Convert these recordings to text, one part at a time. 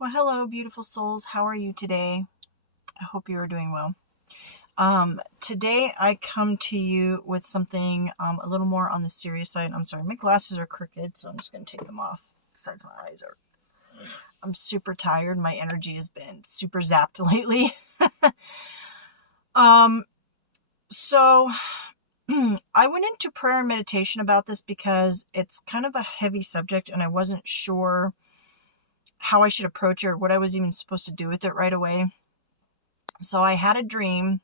Well, hello, beautiful souls. How are you today? I hope you are doing well. Today I come to you with something a little more on the serious side. I'm sorry, my glasses are crooked, so I'm just going to take them off. Besides, my eyes are. I'm super tired. My energy has been super zapped lately. um, so I went into prayer and meditation about this because it's kind of a heavy subject, and I wasn't sure how I should approach it or what I was even supposed to do with it right away. So I had a dream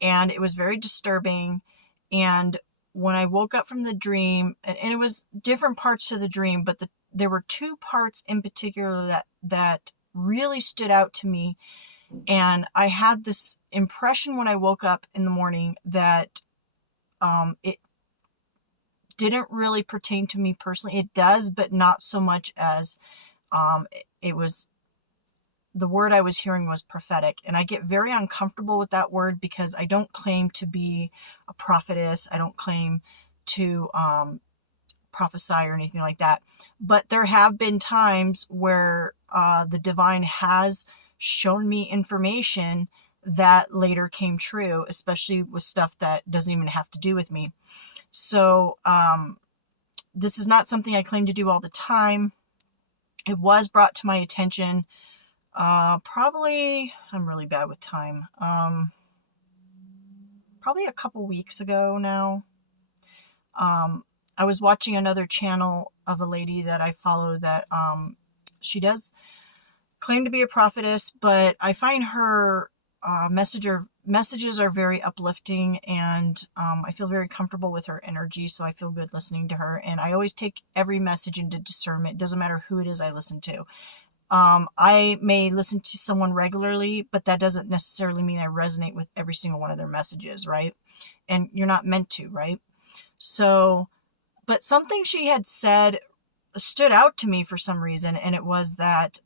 and it was very disturbing. And when I woke up from the dream, and it was different parts to the dream, but there were two parts in particular that really stood out to me. And I had this impression when I woke up in the morning that it didn't really pertain to me personally. It does, but not so much as it was. The word I was hearing was prophetic, and I get very uncomfortable with that word because I don't claim to be a prophetess. I don't claim to prophesy or anything like that. But there have been times where the divine has shown me information that later came true, especially with stuff that doesn't even have to do with me. So this is not something I claim to do all the time. It was brought to my attention probably, I'm really bad with time. Probably a couple weeks ago now. I was watching another channel of a lady that I follow that, she does claim to be a prophetess, but I find her, messages are very uplifting, and, I feel very comfortable with her energy. So I feel good listening to her, and I always take every message into discernment. It doesn't matter who it is I listen to. I may listen to someone regularly, but that doesn't necessarily mean I resonate with every single one of their messages, right? And you're not meant to, right? So, but something she had said stood out to me for some reason, and it was that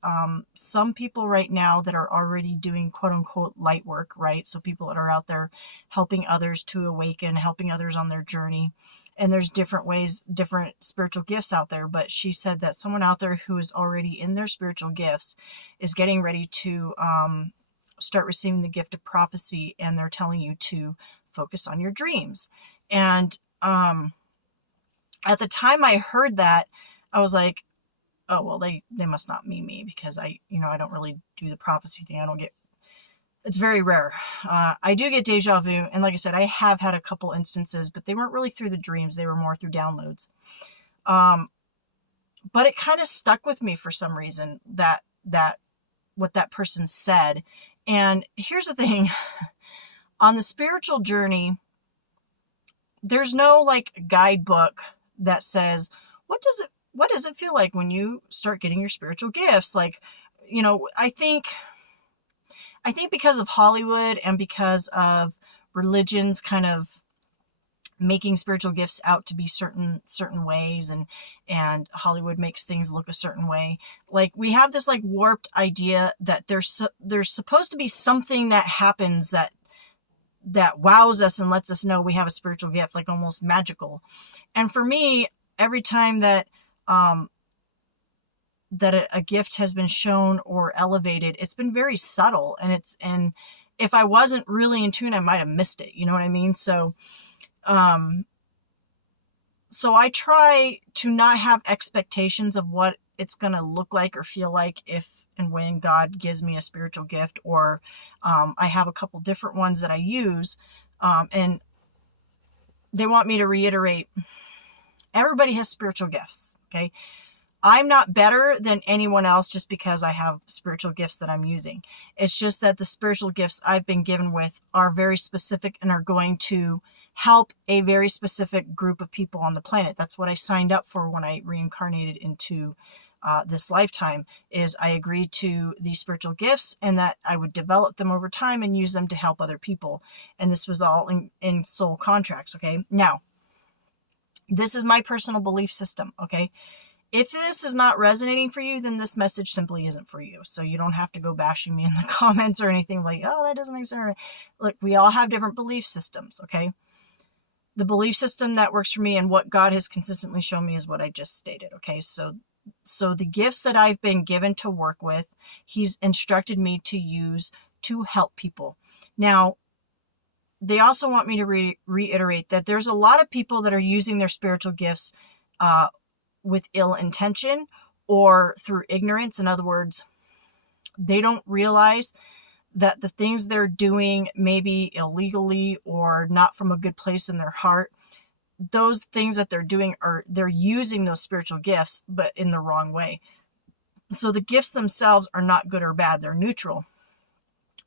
some people right now that are already doing quote unquote light work, right? So people that are out there helping others to awaken, helping others on their journey. And there's different ways, different spiritual gifts out there. But she said that someone out there who is already in their spiritual gifts is getting ready to start receiving the gift of prophecy, and they're telling you to focus on your dreams. And at the time I heard that, I was like, oh, well, they must not mean me, because I don't really do the prophecy thing. It's very rare. I do get deja vu. And like I said, I have had a couple instances, but they weren't really through the dreams. They were more through downloads. But it kind of stuck with me for some reason, that what that person said. And here's the thing. On the spiritual journey, there's no like guidebook that says, what does it feel like when you start getting your spiritual gifts? Like, I think because of Hollywood and because of religions kind of making spiritual gifts out to be certain ways, and Hollywood makes things look a certain way. Like, we have this like warped idea that there's supposed to be something that happens that wows us and lets us know we have a spiritual gift, like almost magical. And for me, every time that a gift has been shown or elevated, it's been very subtle, and if I wasn't really in tune, I might have missed it. You know what I mean? So I try to not have expectations of what it's going to look like or feel like if and when God gives me a spiritual gift, or I have a couple different ones that I use, and they want me to reiterate, everybody has spiritual gifts, okay? I'm not better than anyone else just because I have spiritual gifts that I'm using. It's just that the spiritual gifts I've been given with are very specific and are going to help a very specific group of people on the planet. That's what I signed up for when I reincarnated into this lifetime, is I agreed to these spiritual gifts and that I would develop them over time and use them to help other people. And this was all in soul contracts, okay? Now, this is my personal belief system, okay? If this is not resonating for you, then this message simply isn't for you. So you don't have to go bashing me in the comments or anything like, oh, that doesn't make sense. Look, we all have different belief systems, okay? The belief system that works for me and what God has consistently shown me is what I just stated, okay? So So the gifts that I've been given to work with, he's instructed me to use to help people. Now, they also want me to reiterate that there's a lot of people that are using their spiritual gifts with ill intention or through ignorance. In other words, they don't realize that the things they're doing maybe illegally or not from a good place in their heart. Those things that they're doing they're using those spiritual gifts, but in the wrong way. So the gifts themselves are not good or bad. They're neutral.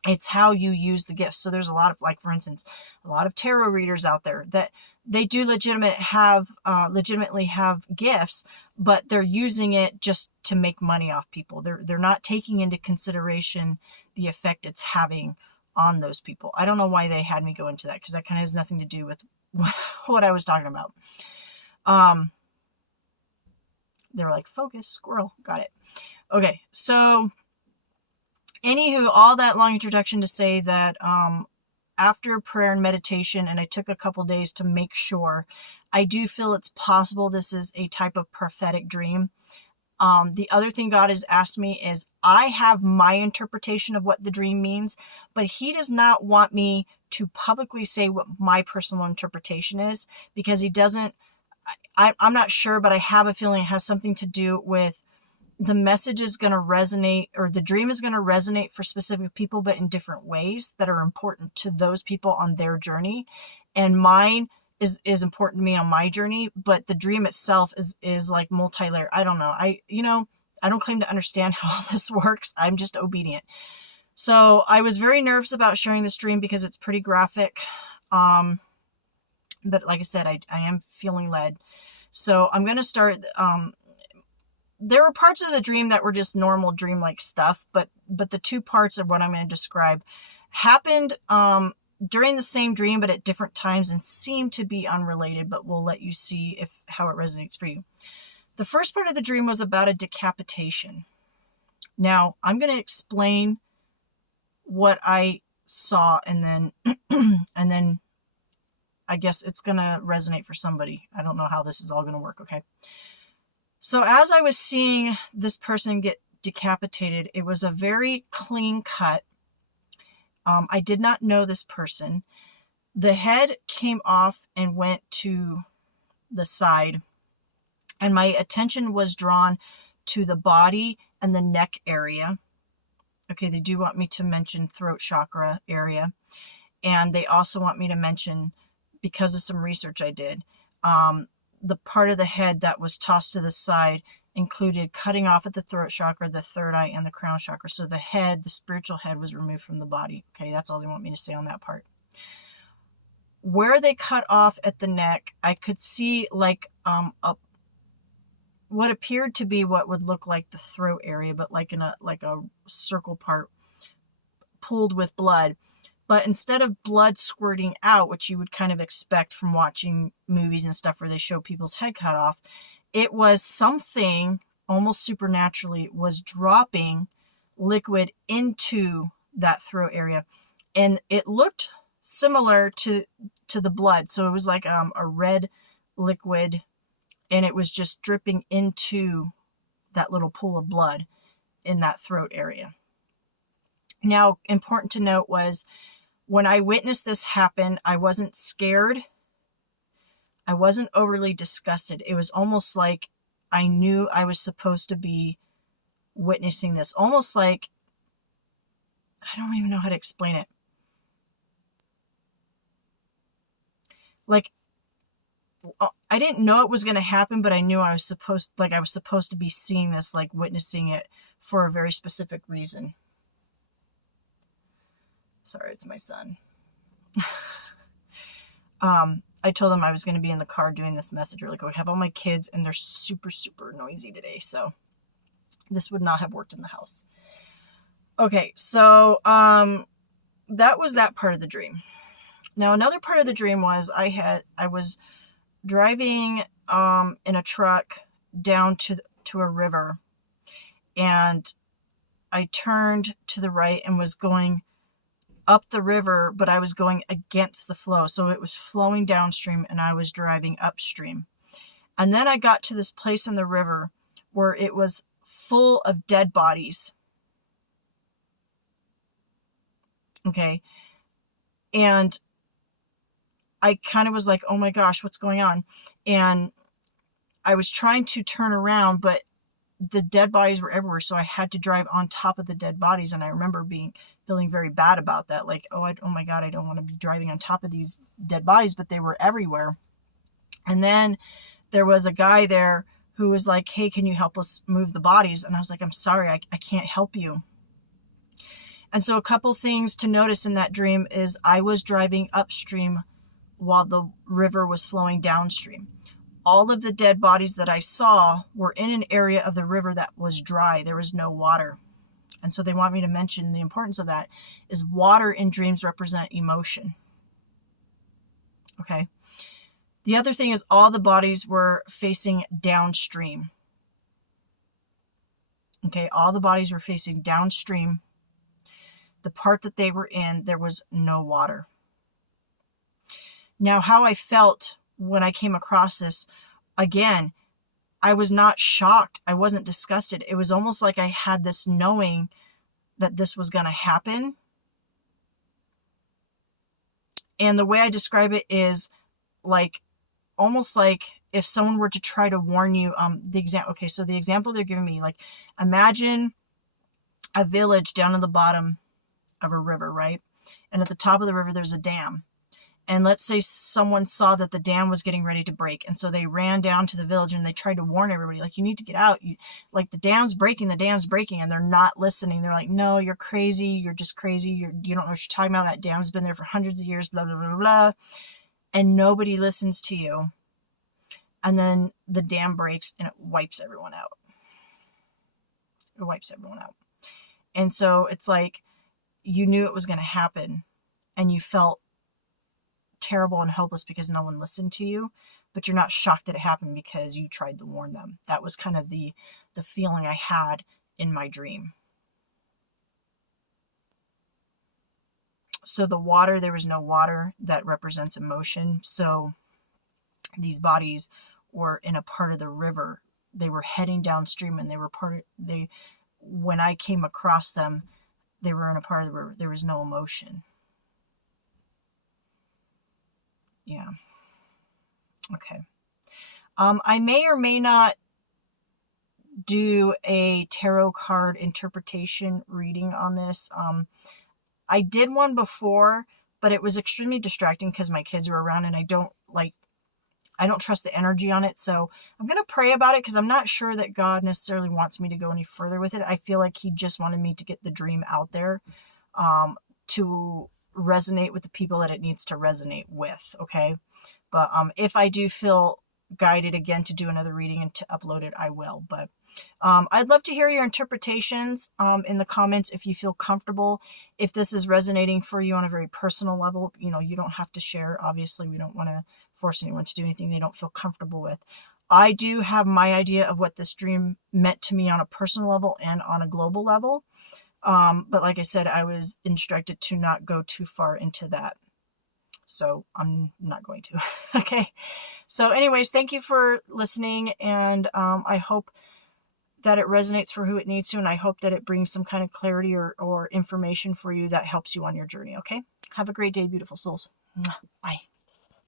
It's how you use the gifts. So there's a lot of, like, for instance, a lot of tarot readers out there that they do legitimately have gifts, but they're using it just to make money off people. They're not taking into consideration the effect it's having on those people. I don't know why they had me go into that, because that kind of has nothing to do with what I was talking about. They were like, focus, squirrel, got it. Okay, so anywho, all that long introduction to say that after prayer and meditation, and I took a couple days to make sure, I do feel it's possible this is a type of prophetic dream. The other thing God has asked me is, I have my interpretation of what the dream means, but he does not want me to publicly say what my personal interpretation is, because he doesn't, I'm not sure, but I have a feeling it has something to do with the message is going to resonate, or the dream is going to resonate for specific people, but in different ways that are important to those people on their journey. And mine is important to me on my journey, but the dream itself is like multi-layered. I don't know. I don't claim to understand how all this works. I'm just obedient. So I was very nervous about sharing this dream because it's pretty graphic. But like I said, I am feeling led. So I'm going to start, there were parts of the dream that were just normal dream-like stuff, but the two parts of what I'm going to describe happened during the same dream, but at different times, and seem to be unrelated, but we'll let you see how it resonates for you. The first part of the dream was about a decapitation. Now, I'm going to explain what I saw, and then I guess it's going to resonate for somebody. I don't know how this is all going to work, okay? So as I was seeing this person get decapitated, it was a very clean cut. I did not know this person. The head came off and went to the side, and my attention was drawn to the body and the neck area. Okay, they do want me to mention throat chakra area, and they also want me to mention, because of some research I did, the part of the head that was tossed to the side included cutting off at the throat chakra, the third eye, and the crown chakra. So the head, the spiritual head, was removed from the body. Okay, that's all they want me to say on that part. Where they cut off at the neck, I could see like what appeared to be what would look like the throat area, but like a circle part pulled with blood. But instead of blood squirting out, which you would kind of expect from watching movies and stuff where they show people's head cut off, it was something almost supernaturally was dropping liquid into that throat area. And it looked similar to the blood. So it was like a red liquid, and it was just dripping into that little pool of blood in that throat area. Now, important to note was, when I witnessed this happen, I wasn't scared. I wasn't overly disgusted. It was almost like I knew I was supposed to be witnessing this. Almost like, I don't even know how to explain it. Like, I didn't know it was going to happen, but I knew I was supposed to be seeing this, like witnessing it for a very specific reason. Sorry, it's my son. I told them I was going to be in the car doing this message really quick. I have all my kids, and they're super, super noisy today, so this would not have worked in the house. Okay, so that was that part of the dream. Now, another part of the dream was I was driving in a truck down to a river, and I turned to the right and was going up the river, but I was going against the flow. So it was flowing downstream and I was driving upstream. And then I got to this place in the river where it was full of dead bodies. Okay. And I kind of was like, oh my gosh, what's going on? And I was trying to turn around, but the dead bodies were everywhere. So I had to drive on top of the dead bodies. And I remember feeling very bad about that. Like, oh my God, I don't want to be driving on top of these dead bodies, but they were everywhere. And then there was a guy there who was like, hey, can you help us move the bodies? And I was like, I'm sorry, I can't help you. And so a couple things to notice in that dream is I was driving upstream while the river was flowing downstream. All of the dead bodies that I saw were in an area of the river that was dry. There was no water. And so they want me to mention the importance of that is water in dreams represent emotion. Okay. The other thing is all the bodies were facing downstream. Okay. All the bodies were facing downstream. The part that they were in, there was no water. Now, how I felt when I came across this, again, I was not shocked. I wasn't disgusted. It was almost like I had this knowing that this was going to happen. And the way I describe it is like, almost like if someone were to try to warn you, so the example they're giving me, like, imagine a village down in the bottom of a river, right? And at the top of the river, there's a dam. And let's say someone saw that the dam was getting ready to break. And so they ran down to the village and they tried to warn everybody, like, you need to get out. Like, the dam's breaking. And they're not listening. They're like, no, you're crazy. You're just crazy. You don't know what you're talking about. That dam's been there for hundreds of years, blah, blah, blah, blah. And nobody listens to you. And then the dam breaks and it wipes everyone out. It wipes everyone out. And so it's like, you knew it was going to happen and you felt terrible and hopeless because no one listened to you, but you're not shocked that it happened because you tried to warn them. That was kind of the feeling I had in my dream. So the water, there was no water. That represents emotion. So these bodies were in a part of the river. They were heading downstream and when I came across them, they were in a part of the river. There was no emotion. Yeah. Okay. I may or may not do a tarot card interpretation reading on this. I did one before, but it was extremely distracting because my kids were around and I don't trust the energy on it. So I'm going to pray about it because I'm not sure that God necessarily wants me to go any further with it. I feel like he just wanted me to get the dream out there to resonate with the people that it needs to resonate with. Okay. But if I do feel guided again to do another reading and to upload it, I will. But I'd love to hear your interpretations in the comments if you feel comfortable. If this is resonating for you on a very personal level, you don't have to share. Obviously, we don't want to force anyone to do anything they don't feel comfortable with. I do have my idea of what this dream meant to me on a personal level and on a global level. But like I said, I was instructed to not go too far into that. So I'm not going to. Okay. So anyways, thank you for listening. And I hope that it resonates for who it needs to. And I hope that it brings some kind of clarity or information for you that helps you on your journey. Okay. Have a great day, beautiful souls. Bye.